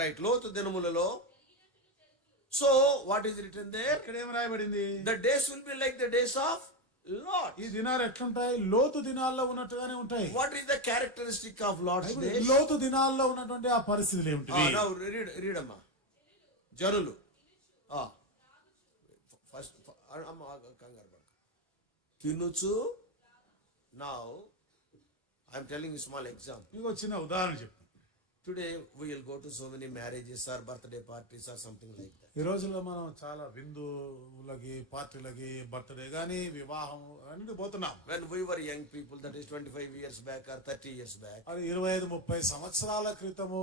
Right లోతు దినములలో. So what is written there ఇక్కడ ఏం రాయబడింది? The days will be like the days of Lot ఈ దినాలు ఎట్లుంటాయి? లోతు దినాల్లో ఉన్నట్టుగానే ఉంటాయి. What is the characteristic of days లోతు దినాల్లో ఉన్నటువంటి ఆ పరిస్థితులు ఏమిటి? రీడ్ రీడ్ అమ్మా జనులు. ఫస్ట్ అమ్మ కంగారు పడక. తినుచు. Now I'm telling small example మీకు చిన్న ఉదాహరణ చెప్పు. Today will go to so many marriages or birthday parties or something like that ఈ రోజుల్లో మనం చాలా విందులకి పార్టీలకి బర్త్డే కానీ వివాహం అన్ని పోతున్నాం. When we were young people that twenty five years back or 30 years back అది 25 30 సంవత్సరాల క్రితము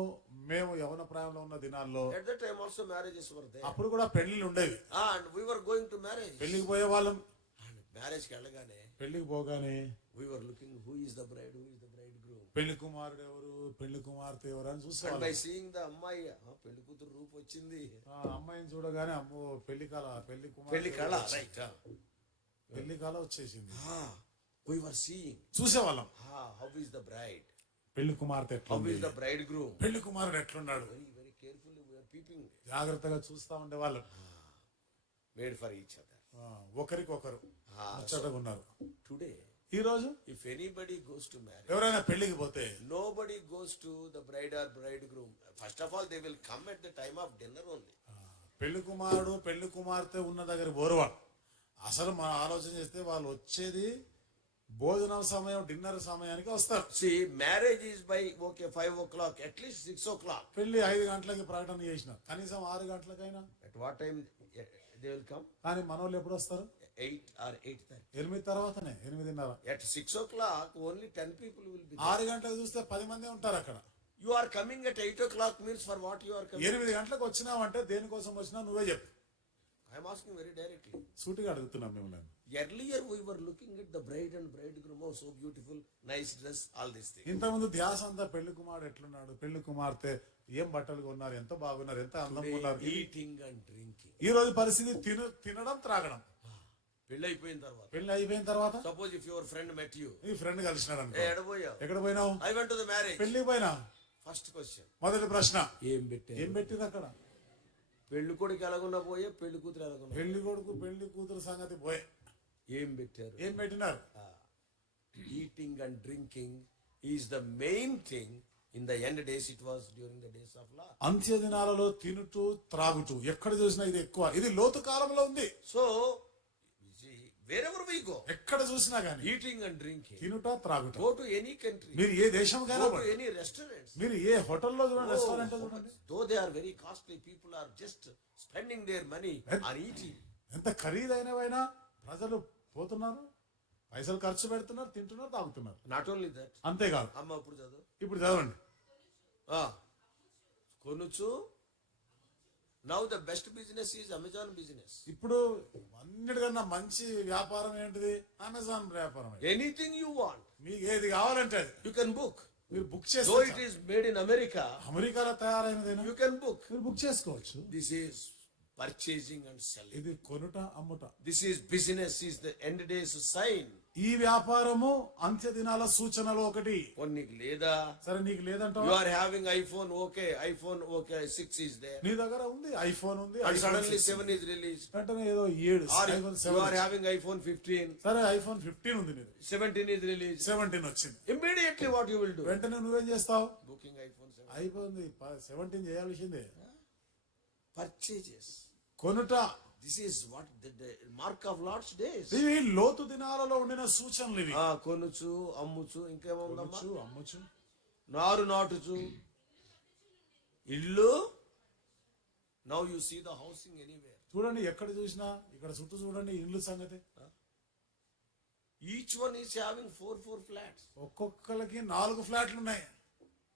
మేము యవన ప్రాయంలో ఉన్న దినాల్లో at that time also marriages were అప్పుడు కూడా పెళ్ళిళ్ళు ఉండేవి. ఆ and we were going to marriage పెళ్ళికి పోయే వాళ్ళం అండ్ మ్యారేజ్కి వెళ్ళగానే పెళ్ళికి పోగానే we were looking who is the bride who is the పెళ్ళి కుమారుడు ఎవరు? పెళ్ళి కుమార్తె ఎవరు అని by seeing the అమ్మాయి పెళ్ళి కూతురు రూపు వచ్చింది. ఆ అమ్మాయిని చూడగానే అమ్మో పెళ్ళి కళ పెళ్ళి కుమార్తె పెళ్ళి కళ రైట్ పెళ్ళి కళ వచ్చేసింది. we were seeing. చూసేవాళ్ళం. is the bride? పెళ్ళి కుమార్తె ఎట్లా ఉంది is the bridegroom? పెళ్ళి కుమారుడు ఎట్లున్నాడు? Very carefully we are peeping. జాగ్రత్తగా చూస్తా ఉండేవాళ్ళం. for each other. ఆ, ఒకరికొకరు ముచ్చటగా ఉన్నారు. today ఈ రోజు? If anybody goes to marriage ఎవరైనా పెళ్ళికి పోతే? Nobody goes to the bride or bride groom first of all they will come at the time of dinner only పెళ్ళి కుమారుడు పెళ్ళి కుమార్తె ఉన్న దగ్గర బోరువాడు. అసలు మన ఆలోచన చేస్తే వాళ్ళు వచ్చేది భోజనం సమయం డిన్నర్ సమయానికి వస్తారు. See marriage is by okay five o'clock at least six o'clock పెళ్ళి ఐదు గంటలకి ప్రకటన చేసిన కనీసం ఆరు గంటలకైనా. At what time they will come కానీ మనోళ్ళు ఎప్పుడు వస్తారు? ఎయిట్ ఆర్ ఎయిట్ ఎనిమిది తర్వాతనే ఎనిమిదిన్నర. At six o'clock only ten people ఆరు గంటలకు చూస్తే పది మంది ఉంటారు అక్కడ. You are coming at eight o'clock means for what you ఎనిమిది గంటలకు వచ్చినావు దేనికోసం వచ్చినా నువ్వే చెప్పు. ఐఎమ్ ఆస్కింగ్ వెరీ డైరెక్ట్లీ సూటిగా అడుగుతున్నా మేము నేను were looking at and bride groom oh so beautiful nice dress all this thing అంతా పెళ్ళి కుమార్ ఎట్లున్నాడు? పెళ్ళి కుమార్తె ఏం బట్టలు కొన్నారు? ఎంత బాగున్నారు? ఎంత అందంగా ఉన్నారు? అండ్ డ్రింకింగ్ ఈ రోజు పరిస్థితి తిన తినడం త్రాగడం. పెళ్ళి అయిపోయిన తర్వాత. పెళ్ళి అయిపోయిన తర్వాత? Suppose if your friend met you ఈ ఫ్రెండ్ కలిసినాడు అనుకో ఎడబోయావు ఎక్కడ పోయినావు? I went to the marriage పెళ్ళికి పోయినా? ఫస్ట్ క్వశ్చన్ మొదటి ప్రశ్న. ఏం పెట్టారు? ఏం పెట్టింది అక్కడ? పెళ్ళి కొడుకు ఎలాగున్నా పోయే పెళ్ళి కూతురు ఎలాగున్నా పెళ్ళి కొడుకు పెళ్ళి కూతురు సంగతి పోయే. ఏం పెట్టారు? ఏం పెట్టినారు? Eating and drinking is the main thing in the end days it was during the days of Lot అంత్య దినాలలో తినుటూ త్రాగుతూ ఎక్కడ చూసినా ఇది ఎక్కువ. ఇది లోతు కాలంలో ఉంది. So wherever we go ఎక్కడ చూసినా గానీ ఈటింగ్ అండ్ డ్రింకింగ్ తినుట త్రాగుట. గో టు ఎనీ కంట్రీ మీరు ఏ దేశం గో కైనా టు. ఎనీ రెస్టారెంట్స్ మీరు ఏ హోటల్లో చూడండి రెస్టారెంట్ చూడండి. Though they are very costly people are just spending their money on eating ఎంత ఖరీదైనవైనా ప్రజలు పోతున్నారు పైసలు ఖర్చు పెడుతున్నారు తింటున్నారు తాగుతున్నారు. నాట్ ఓన్లీ దట్ అంతేకాదు. అమ్మ ఇప్పుడు చదువు? ఇప్పుడు చదవండి. ఆ, కొనుచు now the best business is Amazon business ఇప్పుడు అన్నిటికన్నా మంచి వ్యాపారం ఏంటిది? అమెజాన్ వ్యాపారం ఎనీథింగ్ యూ వాంట్ మీకు ఏది కావాలంటే యూ కెన్ బుక్ మీరు బుక్ చేసుకోవచ్చు it is made in America అమెరికాలో తయారైనదేనా? యూ కెన్ బుక్ మీరు బుక్ చేసుకోవచ్చు. This is purchasing and selling ఇది కొనుట అమ్ముట. This is business is the end days sign ఈ వ్యాపారము అంత్య దినాల సూచనలు ఒకటి. కొన్ని లేదా? సరే నీకు you లేదంటావా are having iPhone okay iPhone okay six is there నీ దగ్గర ఉంది ఐఫోన్ ఉంది సడన్లీ 6. సెవెన్ ఈస్ రిలీజ్ వెంటనే ఏదో ఏడు iPhone you are having iPhone fifteen సరే ఐఫోన్ ఫిఫ్టీన్ ఉంది నీది. సెవెంటీన్ ఈస్ రిలీజ్ సెవెంటీన్ వచ్చింది. Immediately what you will do వెంటనే నువ్వేం చేస్తావు? బుకింగ్ ఐఫోన్ అయిపోయింది సెవెంటీన్ చేయాల్సిందే. Purchases కొనుట. This is what mark of Lot's days ఇవి లోతు దినాలలో ఉండిన సూచనలు ఇవి. కొనుచు అమ్ముచు కొనుచు, అమ్ముచు. నారు నాటుచు. ఇల్లు. Now you see the housing anywhere చూడండి ఎక్కడ చూసినా ఇక్కడ చుట్టూ చూడండి ఇల్లు సంగతి. Each one is having four four flats ఒక్కొక్కరికి నాలుగు ఫ్లాట్లు ఉన్నాయి.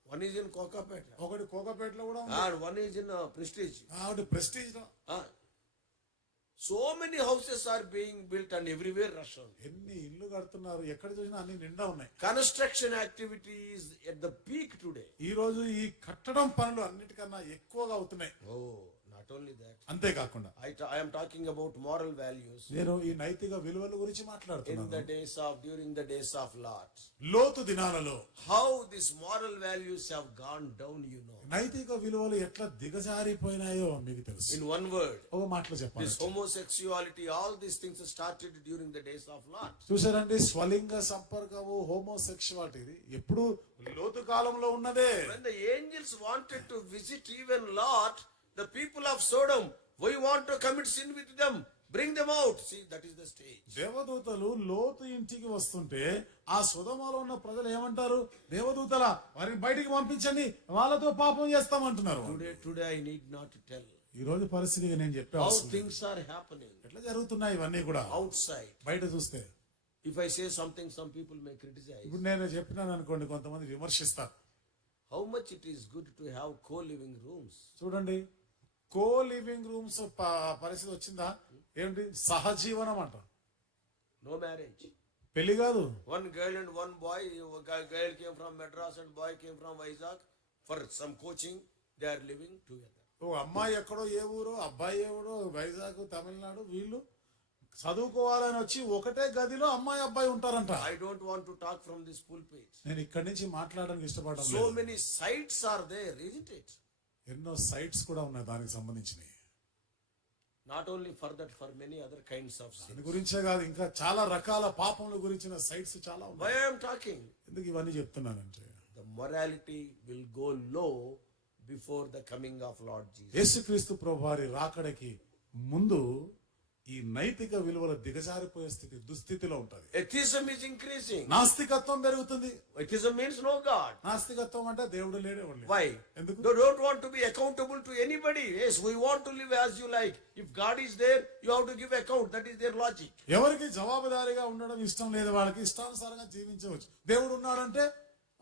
వన్ ఈజ్ ఇన్ కోకాపేట ఒకటి కోకపేటలో కూడా వన్ ఈజ్ ఇన్ ప్రెస్టేజ్ ఒకటి ప్రెస్టీజ్లో. So many houses are being built and everywhere rush ఎన్ని ఇల్లు కడుతున్నారు ఎక్కడ చూసినా అన్ని నిండా ఉన్నాయి. Construction activities at the peak today ఈ రోజు ఈ కట్టడం పనులు అన్నిటికన్నా ఎక్కువగా అవుతున్నాయి. ఓ అంతేకాకుండా ఐ టాకింగ్ అబౌట్ వాల్యూస్ నేను నైతిక విలువల గురించి మాట్లాడుతున్నాను. Days of during days of Lot లోతు దినాలలో how this moral values have gone down you నైతిక విలువలు ఎట్లా దిగజారిపోయినాయో మీకు తెలుసు. In one all this things started during days of Lot చూసారండి స్వలింగ సంపర్కము హోమోసెక్సువాలిటీ ఎప్పుడు లోతు కాలంలో ఉన్నదే. When the angels wanted to visit even Lot the people of Sodom, we want to commit sin with them, bring them out. See, that is the stage. దేవదూతలు లోతు ఇంటికి వస్తుంటే ఆ సుధమలో ఉన్న ప్రజలు ఏమంటారు దేవదూతల వారిని బయటికి పంపించండి వాళ్ళతో పాపం చేస్తామంటున్నారు Today, today I need not tell ఈ రోజు పరిస్థితి నేను చెప్పే how అవసరం లేదు. things are happening ఎట్లా జరుగుతున్నాయి ఇవన్నీ కూడా outside. బయట చూస్తే If I say something, some people may criticize. ఇప్పుడు నేను చెప్పినాను అనుకోండి కొంతమంది విమర్శిస్తారు How much it is good to have co-living rooms. చూడండి కో లివింగ్ రూమ్స్ పరిస్థితి వచ్చిందా? ఏంటి? సహజీవనం అంట. నో మ్యారేజ్ పెళ్ళి కాదు. One girl and one boy girl came from Madras and boy came from Vizag for some coaching they are living together ఓ అమ్మాయి ఎక్కడో ఏ ఊరో అబ్బాయి ఏ ఎవడో వైజాగ్ తమిళనాడు వీళ్ళు చదువుకోవాలని వచ్చి ఒకటే గదిలో అమ్మాయి అబ్బాయి ఉంటారంట. I don't want to talk from this pulpit నేను ఇక్కడ నుంచి మాట్లాడడానికి ఇష్టపడతాను so many sites are they రిజిటేట్ ఎన్నో సైట్స్ కూడా ఉన్నాయి దానికి సంబంధించినవి Not only for that, for many other kinds of sin. దాని గురించే కాదు ఇంకా చాలా రకాల పాపముల గురించిన సైట్స్ చాలా I am talking? ఎందుకు ఇవన్నీ చెప్తున్నానంటే The morality will go low before the coming of Lord Jesus. యేసుక్రీస్తు ప్రభు వారి రాకడకి ముందు ఈ నైతిక విలువల దిగజారిపోయే స్థితి దుస్థితిలో ఉంటది. ఎథిజం ఇస్ ఇంక్రీజింగ్ నాస్తికత్వం పెరుగుతుంది. ఎథిజం మీన్స్ నో గాడ్ నాస్తికత్వం అంటే దేవుడు లేడే ఉండి వై ఎందుకు? Though don't be accountable to anybody yes we want to live as you like. If god is there you have to give account. That is their logic. ఎవరికి జవాబుదారిగా ఉండడం ఇష్టం లేదు వాళ్ళకి ఇష్టానుసారంగా జీవించవచ్చు. దేవుడు ఉన్నాడంటే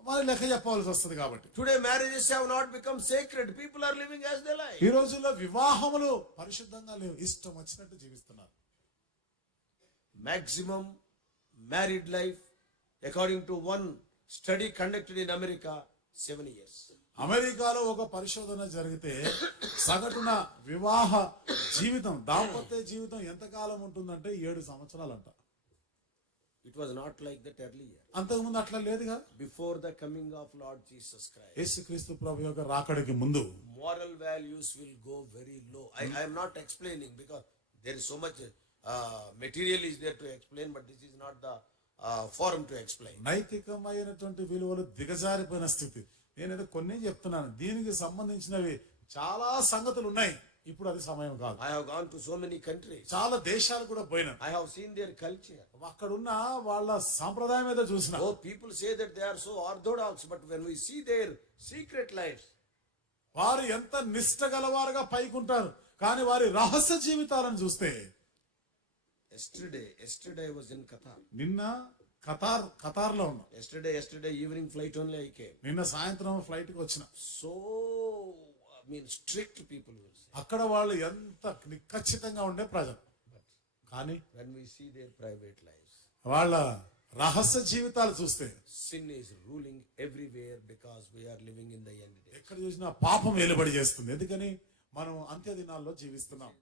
వాళ్ళు లెక్క చెప్పవలసి వస్తుంది కాబట్టి. Today marriages have not become sacred people are living as they life ఈ రోజుల్లో వివాహములు పరిశుద్ధంగా లేవు. ఇష్టం వచ్చినట్టు జీవిస్తున్నారు. Maximum married life according to one study conducted in America seven years అమెరికాలో ఒక పరిశోధన జరిగితే సగటున వివాహ జీవితం దాంపత్య జీవితం ఎంతకాలం ఉంటుందంటే ఏడు సంవత్సరాలు అంట it was not like that earlier అంతకు ముందు అట్లా లేదుగా? Before the coming of Lord Jesus Christ యేసుక్రీస్తు ప్రభు యొక్క రాకడకి ముందు moral values will go very low I am not explaining because there is so much material is there to explain but this is not the forum to explain నైతికమైనటువంటి విలువలు దిగజారిపోయిన స్థితి. నేను ఏదో కొన్ని చెప్తున్నాను. దీనికి సంబంధించినవి చాలా సంగతులు ఉన్నాయి ఇప్పుడు అది సమయం కాదు. I have gone to so many country చాలా దేశాలు కూడా పోయినా I have seen their culture అక్కడ ఉన్న వాళ్ళ సంప్రదాయం ఏదో చూసిన. ఓ people say that they are so orthodox but when we see their secret life వారు ఎంత నిష్ట గలవారుగా పైకుంటారు. కానీ వారి రహస్య జీవితాలను చూస్తే ఎస్టర్డే ఎస్టర్డే వాజ్ ఇన్ కథా నిన్న కతార్ కతార్లో ఉన్నా yesterday yesterday evening flight only అయితే నిన్న సాయంత్రం ఫ్లైట్కి వచ్చిన. సో మీన్ స్ట్రిక్ట్ పీపుల్ అక్కడ వాళ్ళు ఎంత ఖచ్చితంగా ఉండే ప్రజలు. కానీ when we see their private life వాళ్ళ రహస్య జీవితాలు చూస్తే sin is ruling everywhere because we are living in the end ఎక్కడ చూసినా పాపం వెలుబడి చేస్తుంది. ఎందుకని? మనం అంత్య దినాల్లో జీవిస్తున్నాం.